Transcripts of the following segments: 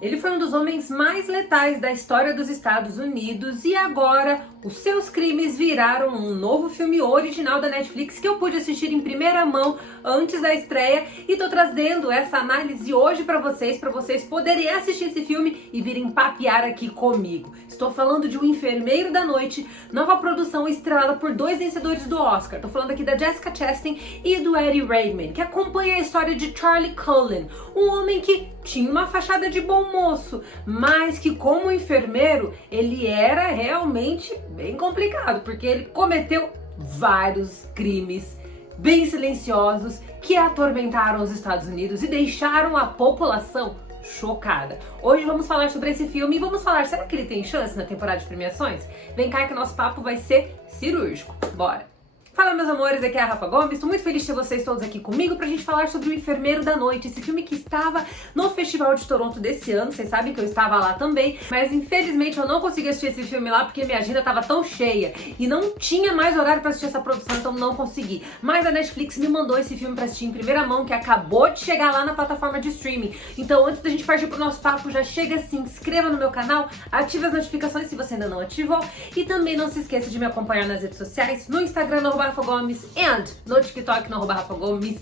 Ele foi um dos homens mais letais da história dos Estados Unidos e agora os seus crimes viraram um novo filme original da Netflix que eu pude assistir em primeira mão antes da estreia e tô trazendo essa análise hoje para vocês poderem assistir esse filme e virem papear aqui comigo. Estou falando de O Enfermeiro da Noite, nova produção estrelada por dois vencedores do Oscar. Tô falando aqui da Jessica Chastain e do Eddie Redmayne, que acompanha a história de Charlie Cullen, um homem que tinha uma fachada de bom moço, mas que como enfermeiro ele era realmente bem complicado, porque ele cometeu vários crimes bem silenciosos que atormentaram os Estados Unidos e deixaram a população chocada. Hoje vamos falar sobre esse filme e vamos falar, será que ele tem chance na temporada de premiações? Vem cá que nosso papo vai ser cirúrgico. Bora! Fala meus amores, aqui é a Rafa Gomes, estou muito feliz de ter vocês todos aqui comigo pra gente falar sobre O Enfermeiro da Noite, esse filme que estava no Festival de Toronto desse ano, vocês sabem que eu estava lá também, mas infelizmente eu não consegui assistir esse filme lá porque minha agenda estava tão cheia e não tinha mais horário pra assistir essa produção, então não consegui. Mas a Netflix me mandou esse filme pra assistir em primeira mão, que acabou de chegar lá na plataforma de streaming. Então antes da gente partir pro nosso papo, já chega, se inscreva no meu canal, ative as notificações se você ainda não ativou e também não se esqueça de me acompanhar nas redes sociais, no Instagram, no Rafa Gomes, and no TikTok, no Rafa Gomes.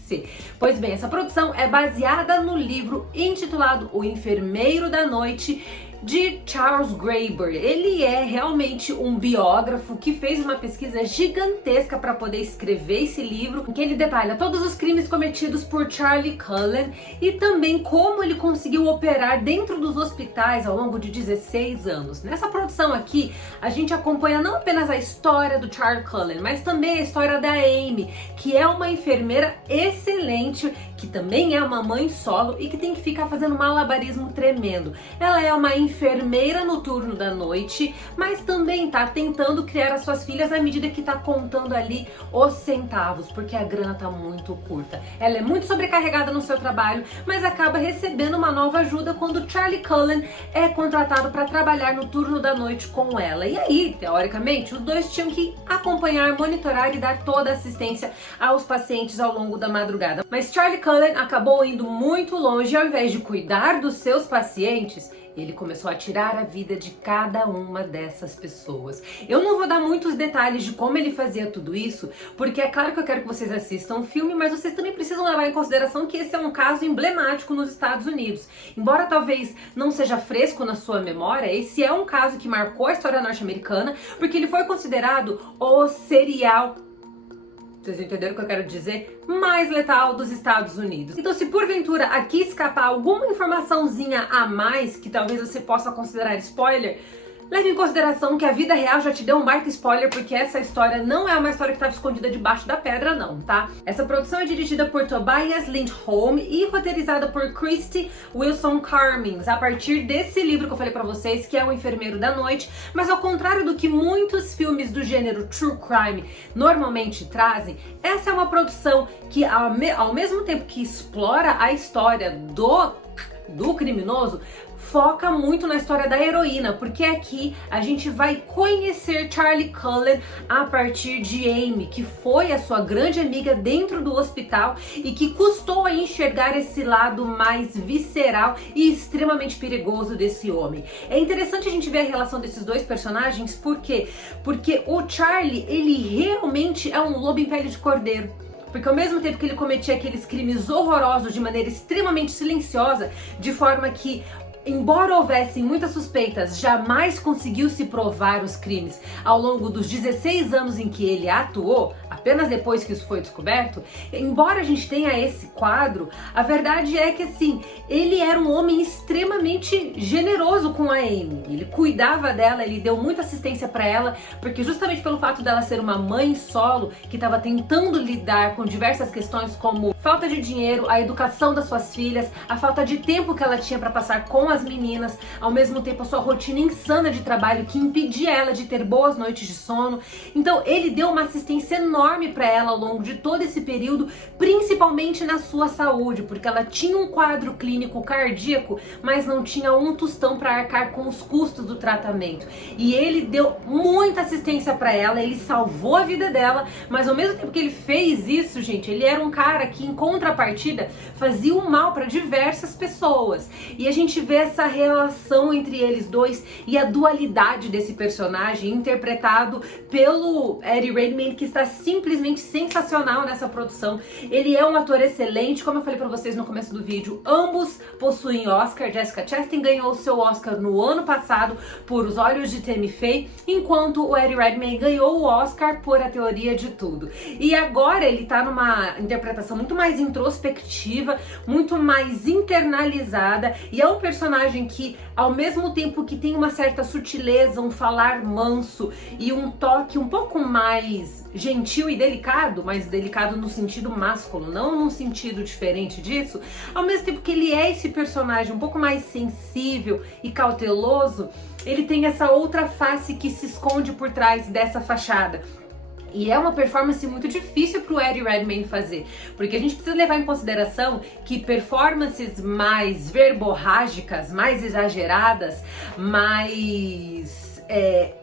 Pois bem, essa produção é baseada no livro intitulado O Enfermeiro da Noite, de Charles Graeber. Ele é realmente um biógrafo que fez uma pesquisa gigantesca para poder escrever esse livro, em que ele detalha todos os crimes cometidos por Charlie Cullen e também como ele conseguiu operar dentro dos hospitais ao longo de 16 anos. Nessa produção aqui, a gente acompanha não apenas a história do Charlie Cullen, mas também a história da Amy, que é uma enfermeira excelente, que também é uma mãe solo e que tem que ficar fazendo malabarismo tremendo. Ela é uma enfermeira no turno da noite, mas também tá tentando criar as suas filhas à medida que tá contando ali os centavos, porque a grana tá muito curta. Ela é muito sobrecarregada no seu trabalho, mas acaba recebendo uma nova ajuda quando Charlie Cullen é contratado para trabalhar no turno da noite com ela. E aí, teoricamente, os dois tinham que acompanhar, monitorar e dar toda a assistência aos pacientes ao longo da madrugada. Mas Charlie Cullen acabou indo muito longe e ao invés de cuidar dos seus pacientes, ele começou a tirar a vida de cada uma dessas pessoas. Eu não vou dar muitos detalhes de como ele fazia tudo isso, porque é claro que eu quero que vocês assistam o filme, mas vocês também precisam levar em consideração que esse é um caso emblemático nos Estados Unidos. Embora talvez não seja fresco na sua memória, esse é um caso que marcou a história norte-americana, porque ele foi considerado o serial, vocês entenderam o que eu quero dizer? Mais letal dos Estados Unidos. Então, se porventura aqui escapar alguma informaçãozinha a mais, que talvez você possa considerar spoiler, leve em consideração que a vida real já te deu um baita spoiler, porque essa história não é uma história que estava escondida debaixo da pedra, não, tá? Essa produção é dirigida por Tobias Lindholm e roteirizada por Krysty Wilson Cammings, a partir desse livro que eu falei pra vocês, que é O Enfermeiro da Noite, mas ao contrário do que muitos filmes do gênero True Crime normalmente trazem, essa é uma produção que, ao mesmo tempo que explora a história do criminoso, foca muito na história da heroína, porque aqui a gente vai conhecer Charlie Cullen a partir de Amy, que foi a sua grande amiga dentro do hospital e que custou a enxergar esse lado mais visceral e extremamente perigoso desse homem. É interessante a gente ver a relação desses dois personagens, por quê? Porque o Charlie, ele realmente é um lobo em pele de cordeiro. Porque ao mesmo tempo que ele cometia aqueles crimes horrorosos de maneira extremamente silenciosa, de forma que, embora houvessem muitas suspeitas, jamais conseguiu se provar os crimes ao longo dos 16 anos em que ele atuou, apenas depois que isso foi descoberto, embora a gente tenha esse quadro, a verdade é que assim, ele era um homem extremamente generoso com a Amy. Ele cuidava dela, ele deu muita assistência para ela, porque justamente pelo fato dela ser uma mãe solo, que estava tentando lidar com diversas questões como falta de dinheiro, a educação das suas filhas, a falta de tempo que ela tinha para passar com as meninas, ao mesmo tempo a sua rotina insana de trabalho que impedia ela de ter boas noites de sono. Então ele deu uma assistência enorme para ela ao longo de todo esse período, principalmente na sua saúde, porque ela tinha um quadro clínico cardíaco, mas não tinha um tostão para arcar com os custos do tratamento. E ele deu muita assistência para ela, ele salvou a vida dela, mas ao mesmo tempo que ele fez isso, gente, ele era um cara que em contrapartida fazia o mal para diversas pessoas. E a gente vê essa relação entre eles dois e a dualidade desse personagem interpretado pelo Eddie Redmayne, que está simplesmente sensacional nessa produção. Ele é um ator excelente, como eu falei pra vocês no começo do vídeo, ambos possuem Oscar. Jessica Chastain ganhou o seu Oscar no ano passado por Os Olhos de Tammy Faye, enquanto o Eddie Redmayne ganhou o Oscar por A Teoria de Tudo. E agora ele tá numa interpretação muito mais introspectiva, muito mais internalizada, e é um personagem que, ao mesmo tempo que tem uma certa sutileza, um falar manso e um toque um pouco mais gentil e delicado, mas delicado no sentido másculo, não num sentido diferente disso, ao mesmo tempo que ele é esse personagem um pouco mais sensível e cauteloso, ele tem essa outra face que se esconde por trás dessa fachada. E é uma performance muito difícil pro Eddie Redmayne fazer, porque a gente precisa levar em consideração que performances mais verborrágicas, mais exageradas, mais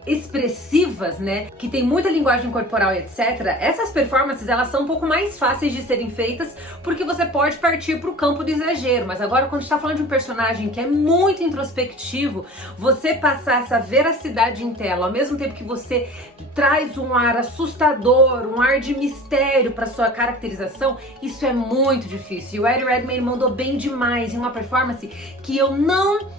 expressivas, né, que tem muita linguagem corporal e etc, essas performances, elas são um pouco mais fáceis de serem feitas, porque você pode partir pro campo do exagero. Mas agora, quando a gente tá falando de um personagem que é muito introspectivo, você passar essa veracidade em tela, ao mesmo tempo que você traz um ar assustador, um ar de mistério pra sua caracterização, isso é muito difícil. E o Eddie Redmayne mandou bem demais em uma performance que eu não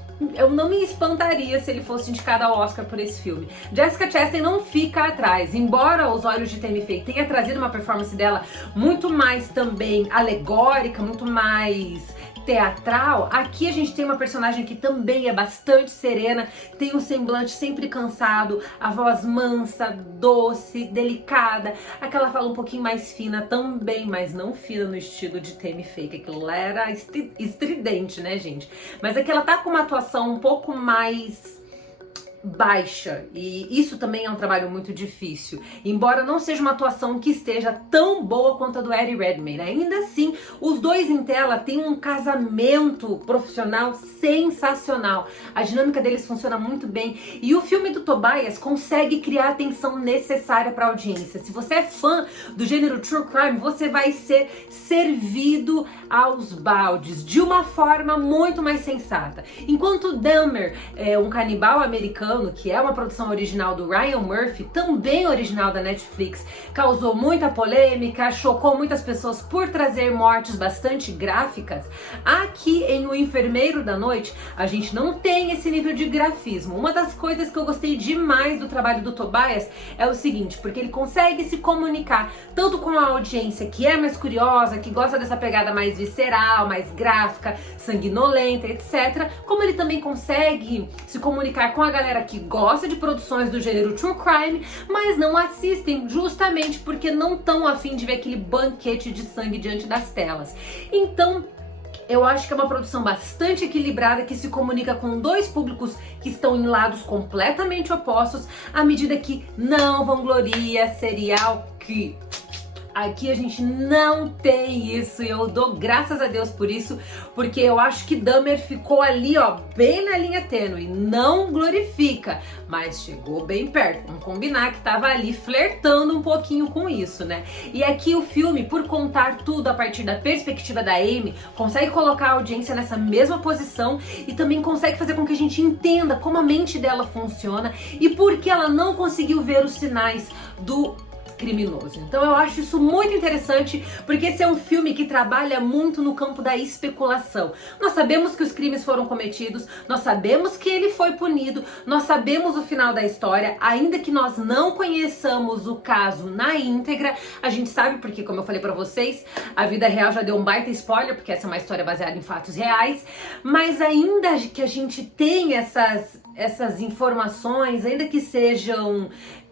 me espantaria se ele fosse indicado ao Oscar por esse filme. Jessica Chastain não fica atrás, embora Os Olhos de Tammy Faye tenha trazido uma performance dela muito mais também alegórica, muito mais teatral, aqui a gente tem uma personagem que também é bastante serena, tem um semblante sempre cansado, a voz mansa, doce, delicada, aquela fala um pouquinho mais fina também, mas não fina no estilo de Tammy Faye, que aquilo lá era estridente, né, gente? Mas aqui ela tá com uma atuação um pouco mais baixa, e isso também é um trabalho muito difícil, embora não seja uma atuação que esteja tão boa quanto a do Eddie Redmayne. Ainda assim, os dois em tela têm um casamento profissional sensacional, a dinâmica deles funciona muito bem, e o filme do Tobias consegue criar a tensão necessária para a audiência. Se você é fã do gênero True Crime, você vai ser servido aos baldes, de uma forma muito mais sensata. Enquanto Dahmer é um canibal americano, que é uma produção original do Ryan Murphy, também original da Netflix, causou muita polêmica, chocou muitas pessoas por trazer mortes bastante gráficas, aqui em O Enfermeiro da Noite a gente não tem esse nível de grafismo. Uma das coisas que eu gostei demais do trabalho do Tobias é o seguinte, porque ele consegue se comunicar tanto com a audiência que é mais curiosa, que gosta dessa pegada mais visceral, mais gráfica, sanguinolenta, etc, como ele também consegue se comunicar com a galera que gosta de produções do gênero True Crime, mas não assistem justamente porque não estão a fim de ver aquele banquete de sangue diante das telas. Então, eu acho que é uma produção bastante equilibrada, que se comunica com dois públicos que estão em lados completamente opostos, à medida que não vangloria serial que... Aqui a gente não tem isso, e eu dou graças a Deus por isso, porque eu acho que Dahmer ficou ali, ó, bem na linha tênue, não glorifica, mas chegou bem perto. Vamos combinar que tava ali flertando um pouquinho com isso, né? E aqui o filme, por contar tudo a partir da perspectiva da Amy, consegue colocar a audiência nessa mesma posição e também consegue fazer com que a gente entenda como a mente dela funciona e por que ela não conseguiu ver os sinais do criminoso. Então eu acho isso muito interessante, porque esse é um filme que trabalha muito no campo da especulação. Nós sabemos que os crimes foram cometidos, nós sabemos que ele foi punido, nós sabemos o final da história, ainda que nós não conheçamos o caso na íntegra, a gente sabe porque, como eu falei pra vocês, a vida real já deu um baita spoiler, porque essa é uma história baseada em fatos reais, mas ainda que a gente tenha essas informações, ainda que sejam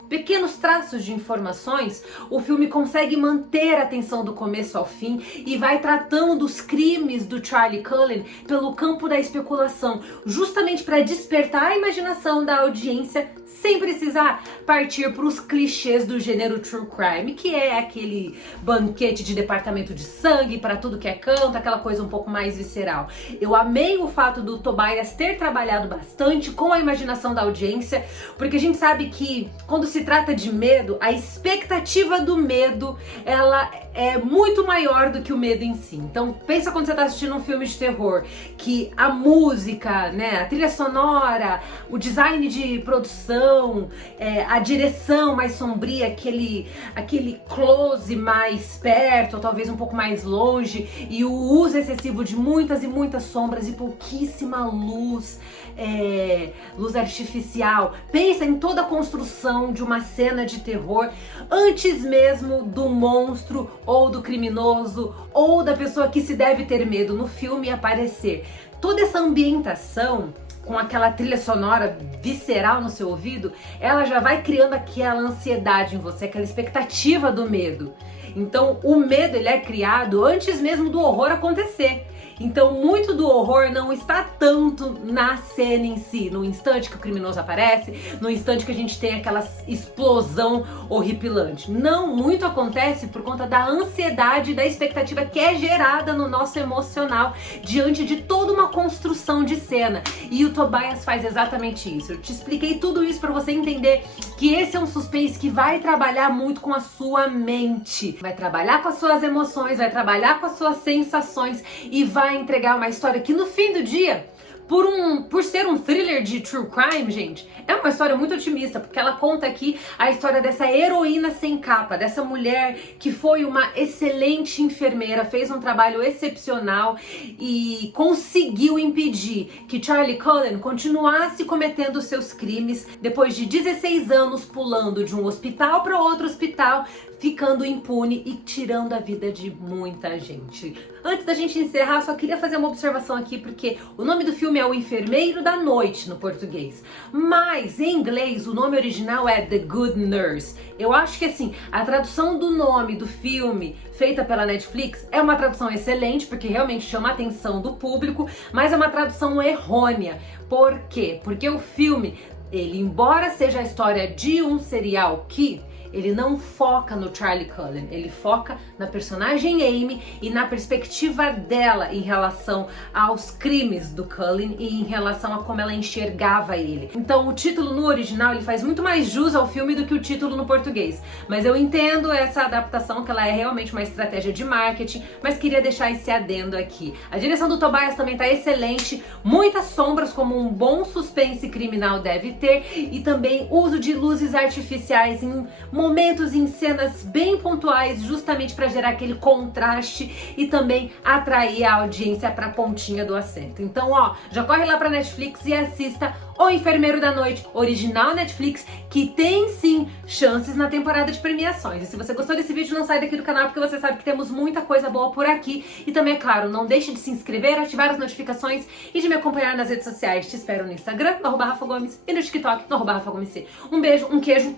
pequenos traços de informações, o filme consegue manter a atenção do começo ao fim e vai tratando os crimes do Charlie Cullen pelo campo da especulação, justamente para despertar a imaginação da audiência sem precisar partir para os clichês do gênero true crime, que é aquele banquete de departamento de sangue para tudo que é canto, aquela coisa um pouco mais visceral. Eu amei o fato do Tobias ter trabalhado bastante com a imaginação da audiência, porque a gente sabe que quando se trata de medo, a expectativa do medo, ela é muito maior do que o medo em si. Então pensa quando você está assistindo um filme de terror, que a música, né, a trilha sonora, o design de produção, a direção mais sombria, aquele close mais perto, ou talvez um pouco mais longe, e o uso excessivo de muitas e muitas sombras e pouquíssima luz, luz artificial. Pensa em toda a construção de uma cena de terror antes mesmo do monstro ou do criminoso ou da pessoa que se deve ter medo no filme aparecer. Toda essa ambientação com aquela trilha sonora visceral no seu ouvido, ela já vai criando aquela ansiedade em você, aquela expectativa do medo. Então o medo, ele é criado antes mesmo do horror acontecer. Então muito do horror não está tanto na cena em si, no instante que o criminoso aparece, no instante que a gente tem aquela explosão horripilante. Não, muito acontece por conta da ansiedade e da expectativa que é gerada no nosso emocional diante de toda uma construção de cena. E o Tobias faz exatamente isso. Eu te expliquei tudo isso para você entender que esse é um suspense que vai trabalhar muito com a sua mente, vai trabalhar com as suas emoções, vai trabalhar com as suas sensações e vai entregar uma história que no fim do dia, por ser um thriller de true crime, gente, é uma história muito otimista, porque ela conta aqui a história dessa heroína sem capa, dessa mulher que foi uma excelente enfermeira, fez um trabalho excepcional e conseguiu impedir que Charlie Cullen continuasse cometendo seus crimes depois de 16 anos pulando de um hospital para outro hospital, ficando impune e tirando a vida de muita gente. Antes da gente encerrar, só queria fazer uma observação aqui, porque o nome do filme é O Enfermeiro da Noite, no português. Mas, em inglês, o nome original é The Good Nurse. Eu acho que, assim, a tradução do nome do filme, feita pela Netflix, é uma tradução excelente, porque realmente chama a atenção do público, mas é uma tradução errônea. Por quê? Porque o filme, ele, embora seja a história de um serial killer, ele não foca no Charlie Cullen, ele foca na personagem Amy e na perspectiva dela em relação aos crimes do Cullen e em relação a como ela enxergava ele. Então o título no original, ele faz muito mais jus ao filme do que o título no português. Mas eu entendo essa adaptação, que ela é realmente uma estratégia de marketing, mas queria deixar esse adendo aqui. A direção do Tobias também tá excelente, muitas sombras como um bom suspense criminal deve ter, e também uso de luzes artificiais em momentos, em cenas bem pontuais, justamente para gerar aquele contraste e também atrair a audiência para a pontinha do assento. Então, ó, já corre lá para Netflix e assista O Enfermeiro da Noite, original Netflix, que tem sim chances na temporada de premiações. E se você gostou desse vídeo, não sai daqui do canal, porque você sabe que temos muita coisa boa por aqui. E também, é claro, não deixe de se inscrever, ativar as notificações e de me acompanhar nas redes sociais. Te espero no Instagram, @RafaGomes, e no TikTok, @RafaGomesC. Um beijo, um queijo.